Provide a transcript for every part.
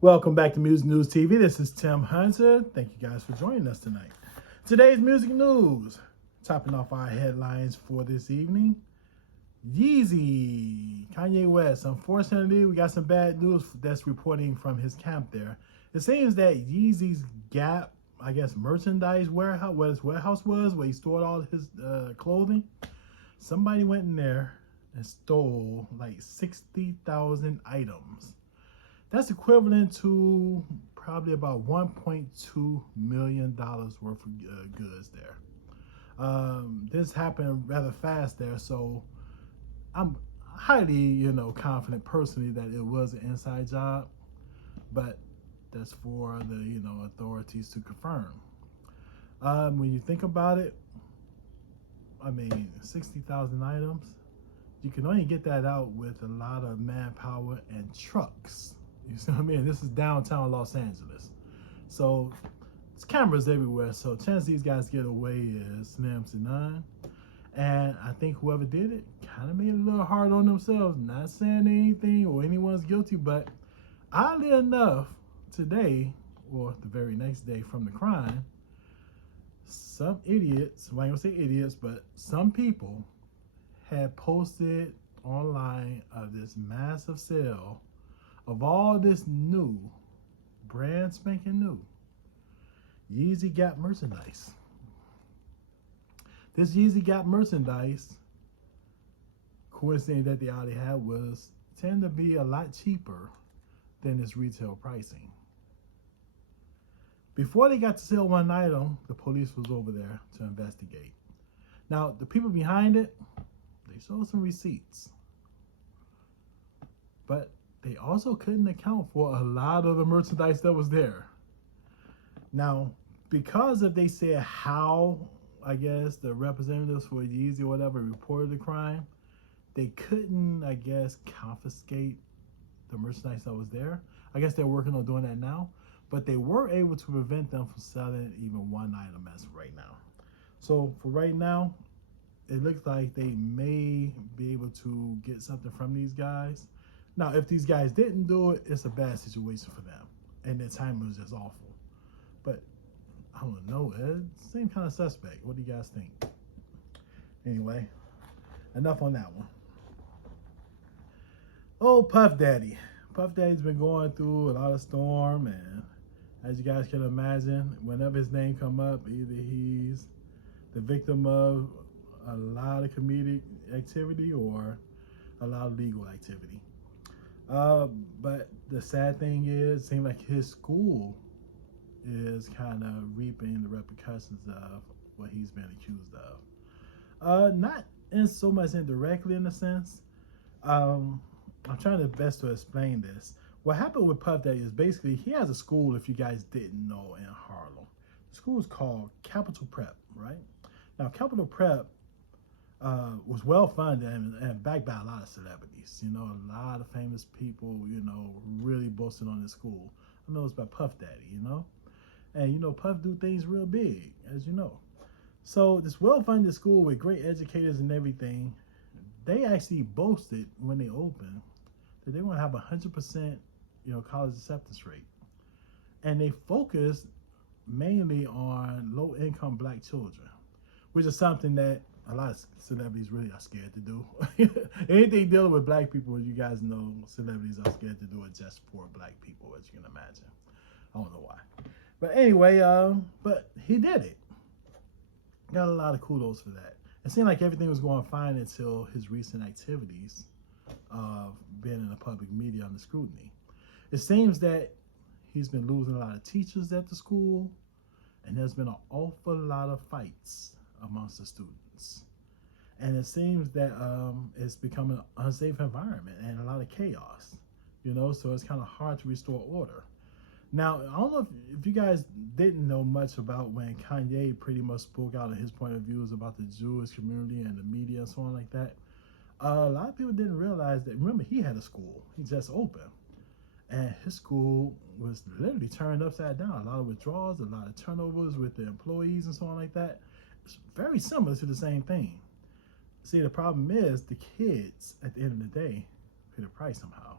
Welcome back to Music News TV. This is Tim Hunter. Thank you guys for joining us tonight. Today's music news, topping off our headlines for this evening. Yeezy, Kanye West. Unfortunately, we got some bad news that's reporting from his camp there. It seems that Yeezy's Gap, merchandise warehouse, where his warehouse was, where he stored all his clothing, somebody went in there and stole like 60,000 items. That's equivalent to probably about $1.2 million worth of goods there. This happened rather fast there, so I'm highly, confident personally that it was an inside job, but that's for the, authorities to confirm. When you think about it, 60,000 items, you can only get that out with a lot of manpower and trucks. You see what I mean? This is downtown Los Angeles. So there's cameras everywhere. So chance these guys get away is slim to none. And I think whoever did it kind of made it a little hard on themselves. Not saying anything or anyone's guilty, but oddly enough, today, or the very next day from the crime, some idiots, well, I ain't gonna say idiots, but some people had posted online of this massive sale of all this new, brand spanking new Yeezy Gap merchandise. This Yeezy Gap merchandise, coincidentally that they already had, was tend to be a lot cheaper than its retail pricing. Before they got to sell one item, the police was over there to investigate. Now, the people behind it, they showed some receipts, but they also couldn't account for a lot of the merchandise that was there. Now, because if they said how, the representatives for Yeezy or whatever reported the crime, they couldn't, confiscate the merchandise that was there. I guess they're working on doing that now, but they were able to prevent them from selling even one item as of right now. So for right now, it looks like they may be able to get something from these guys. Now, if these guys didn't do it, it's a bad situation for them. And their timing was just awful. But I don't know, Ed. Same kind of suspect. What do you guys think? Anyway, enough on that one. Oh, Puff Daddy. Puff Daddy's been going through a lot of storm, and as you guys can imagine, whenever his name come up, either he's the victim of a lot of comedic activity or a lot of legal activity. But the sad thing is, it seems like his school is kind of reaping the repercussions of what he's been accused of. Not in so much indirectly in a sense. I'm trying to best to explain this. What happened with Puff Daddy is basically he has a school, if you guys didn't know, in Harlem. The school is called Capital Prep, right? Now, Capital Prep was well funded and backed by a lot of celebrities. A lot of famous people, really boasting on this school. I know it's by Puff Daddy, And, Puff do things real big, as you know. So this well-funded school with great educators and everything, they actually boasted when they opened that they want to have 100%, college acceptance rate. And they focused mainly on low-income black children, which is something that a lot of celebrities really are scared to do. Anything dealing with black people, you guys know celebrities are scared to do it just for black people, as you can imagine. I don't know why. But anyway, but he did it. Got a lot of kudos for that. It seemed like everything was going fine until his recent activities of being in the public media under scrutiny. It seems that he's been losing a lot of teachers at the school, and there's been an awful lot of fights amongst the students. And it seems that it's become an unsafe environment and a lot of chaos, so it's kind of hard to restore order. Now, I don't know if you guys didn't know much about when Kanye pretty much spoke out of his point of views about the Jewish community and the media and so on like that. A lot of people didn't realize that, remember, he had a school. He just opened. And his school was literally turned upside down. A lot of withdrawals, a lot of turnovers with the employees and so on like that. It's very similar to the same thing. See, the problem is the kids, at the end of the day, pay the price somehow.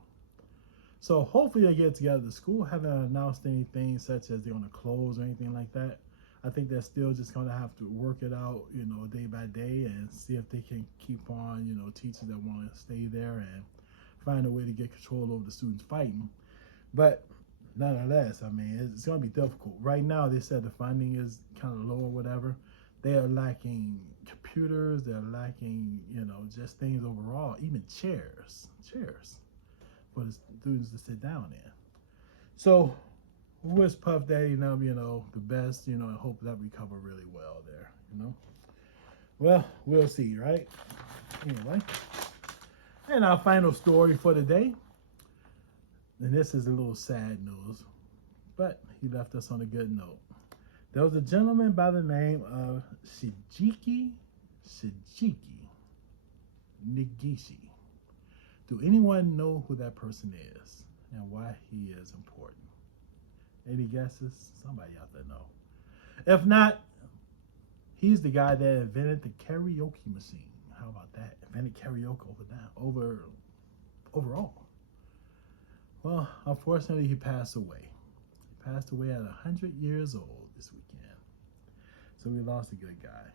So hopefully they get together. The school haven't announced anything such as they're going to close or anything like that. I think they're still just going to have to work it out, day by day, and see if they can keep on, teachers that want to stay there and find a way to get control over the students fighting. But nonetheless, I mean, it's going to be difficult. Right now, they said the funding is kind of low or whatever. They are lacking computers. They're lacking, just things overall, even chairs for the students to sit down in. So, wish Puff Daddy and them, the best, and hope that recover really well there, Well, we'll see, right? Anyway. And our final story for the day. And this is a little sad news, but he left us on a good note. There was a gentleman by the name of Shigeki Nigishi. Do anyone know who that person is and why he is important? Any guesses? Somebody out there know. If not, he's the guy that invented the karaoke machine. How about that? Invented karaoke overall. Well, unfortunately, he passed away. He passed away at 100 years old this weekend. So we lost a good guy.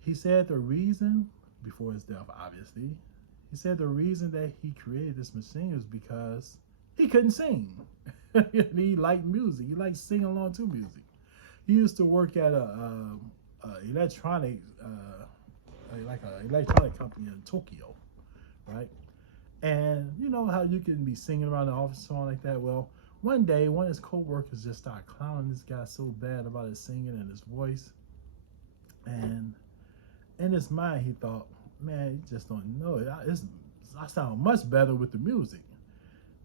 He said the reason, before his death, obviously, he said the reason that he created this machine is because he couldn't sing. He liked music. He liked singing along to music. He used to work at an electronic company in Tokyo, right? And you know how you can be singing around the office song like that? Well, one day, one of his co-workers just started clowning this guy so bad about his singing and his voice. And in his mind, he thought, man, you just don't know it. I sound much better with the music.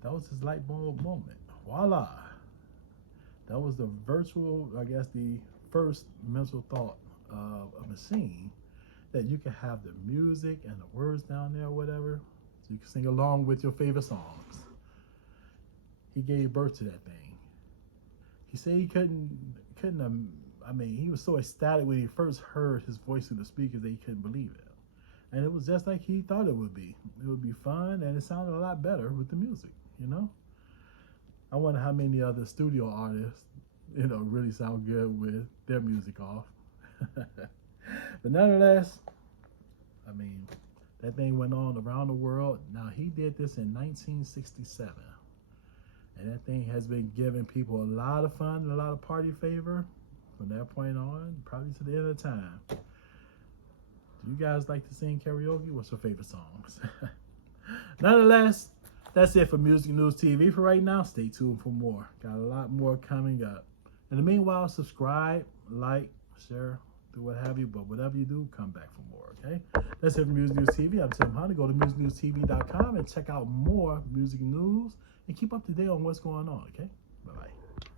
That was his light bulb moment. Voila. That was the first mental thought of a machine that you can have the music and the words down there or whatever, so you can sing along with your favorite songs. He gave birth to that thing. He said he he was so ecstatic when he first heard his voice through the speakers that he couldn't believe it. And it was just like he thought it would be. It would be fun, and it sounded a lot better with the music, I wonder how many other studio artists, really sound good with their music off. But nonetheless, that thing went on around the world. Now, he did this in 1967. And that thing has been giving people a lot of fun and a lot of party favor from that point on, probably to the end of time. Do you guys like to sing karaoke? What's your favorite songs? Nonetheless, that's it for Music News TV for right now. Stay tuned for more. Got a lot more coming up. In the meanwhile, subscribe, like, share, do what have you. But whatever you do, come back for more, okay? That's it for Music News TV. I'm Tim Hunter. Go to musicnewstv.com and check out more music news and keep up to date on what's going on, okay? Bye-bye.